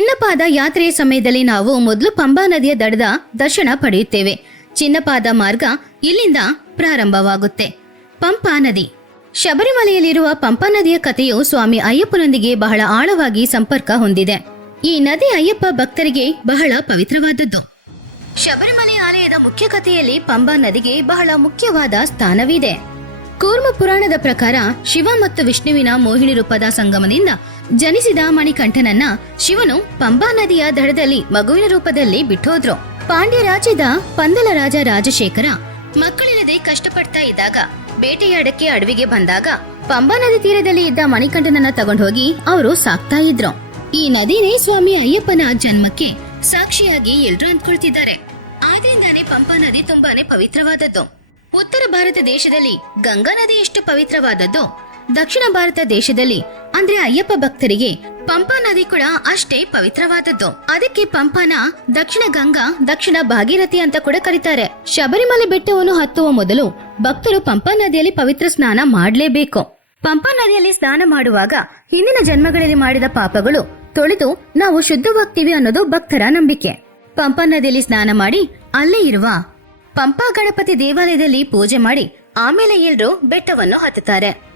ಚಿನ್ನಪಾದ ಯಾತ್ರೆಯ ಸಮಯದಲ್ಲಿ ನಾವು ಮೊದಲು ಪಂಬಾ ನದಿಯ ದಡದ ದರ್ಶನ ಪಡೆಯುತ್ತೇವೆ. ಚಿನ್ನಪಾದ ಮಾರ್ಗ ಇಲ್ಲಿಂದ ಪ್ರಾರಂಭವಾಗುತ್ತೆ. ಪಂಪಾ ನದಿ. ಶಬರಿಮಲೆಯಲ್ಲಿರುವ ಪಂಪಾ ನದಿಯ ಕಥೆಯು ಸ್ವಾಮಿ ಅಯ್ಯಪ್ಪನೊಂದಿಗೆ ಬಹಳ ಆಳವಾಗಿ ಸಂಪರ್ಕ ಹೊಂದಿದೆ. ಈ ನದಿ ಅಯ್ಯಪ್ಪ ಭಕ್ತರಿಗೆ ಬಹಳ ಪವಿತ್ರವಾದದ್ದು. ಶಬರಿಮಲೆ ಆಲಯದ ಮುಖ್ಯ ಕಥೆಯಲ್ಲಿ ಪಂಬಾ ನದಿಗೆ ಬಹಳ ಮುಖ್ಯವಾದ ಸ್ಥಾನವಿದೆ. ಕೂರ್ಮ ಪುರಾಣದ ಪ್ರಕಾರ ಶಿವ ಮತ್ತು ವಿಷ್ಣುವಿನ ಮೋಹಿನಿ ರೂಪದ ಸಂಗಮದಿಂದ ಜನಿಸಿದ ಮಣಿಕಂಠನನ್ನ ಶಿವನು ಪಂಬಾ ನದಿಯ ದಡದಲ್ಲಿ ಮಗುವಿನ ರೂಪದಲ್ಲಿ ಬಿಟ್ಟೋದ್ರು. ಪಾಂಡ್ಯ ರಾಜ್ಯದ ಪಂದಲ ರಾಜ ರಾಜಶೇಖರ ಮಕ್ಕಳಿಲ್ಲದೆ ಕಷ್ಟಪಡ್ತಾ ಇದ್ದಾಗ ಬೇಟೆಯಾಡಕ್ಕೆ ಅಡವಿಗೆ ಬಂದಾಗ ಪಂಬಾ ನದಿ ತೀರದಲ್ಲಿ ಇದ್ದ ಮಣಿಕಂಠನನ್ನ ತಗೊಂಡೋಗಿ ಅವರು ಸಾಕ್ತಾ ಇದ್ರು. ಈ ನದಿನೇ ಸ್ವಾಮಿ ಅಯ್ಯಪ್ಪನ ಜನ್ಮಕ್ಕೆ ಸಾಕ್ಷಿಯಾಗಿ ಎಲ್ರೂ ಅಂದ್ಕೊಳ್ತಿದ್ದಾರೆ. ಆದ್ರಿಂದಾನೇ ಪಂಪಾ ನದಿ ತುಂಬಾನೇ ಪವಿತ್ರವಾದದ್ದು. ಉತ್ತರ ಭಾರತ ದೇಶದಲ್ಲಿ ಗಂಗಾ ನದಿ ಎಷ್ಟು ಪವಿತ್ರವಾದದ್ದು, ದಕ್ಷಿಣ ಭಾರತ ದೇಶದಲ್ಲಿ ಅಂದ್ರೆ ಅಯ್ಯಪ್ಪ ಭಕ್ತರಿಗೆ ಪಂಪಾ ನದಿ ಕೂಡ ಅಷ್ಟೇ ಪವಿತ್ರವಾದದ್ದು. ಅದಕ್ಕೆ ಪಂಪಾನ ದಕ್ಷಿಣ ಗಂಗಾ, ದಕ್ಷಿಣ ಭಾಗೀರಥಿ ಅಂತ ಕೂಡ ಕರೀತಾರೆ. ಶಬರಿಮಲೆ ಬೆಟ್ಟವನ್ನು ಹತ್ತುವ ಮೊದಲು ಭಕ್ತರು ಪಂಪಾ ನದಿಯಲ್ಲಿ ಪವಿತ್ರ ಸ್ನಾನ ಮಾಡಲೇಬೇಕು. ಪಂಪಾ ನದಿಯಲ್ಲಿ ಸ್ನಾನ ಮಾಡುವಾಗ ಹಿಂದಿನ ಜನ್ಮಗಳಲ್ಲಿ ಮಾಡಿದ ಪಾಪಗಳು ತೊಳೆದು ನಾವು ಶುದ್ಧವಾಗ್ತೀವಿ ಅನ್ನೋದು ಭಕ್ತರ ನಂಬಿಕೆ. ಪಂಪಾ ನದಿಯಲ್ಲಿ ಸ್ನಾನ ಮಾಡಿ ಅಲ್ಲೇ ಇರುವ ಪಂಪಾ ಗಣಪತಿ ದೇವಾಲಯದಲ್ಲಿ ಪೂಜೆ ಮಾಡಿ ಆಮೇಲೆ ಎಲ್ರೂ ಬೆಟ್ಟವನ್ನು ಹತ್ತುತ್ತಾರೆ.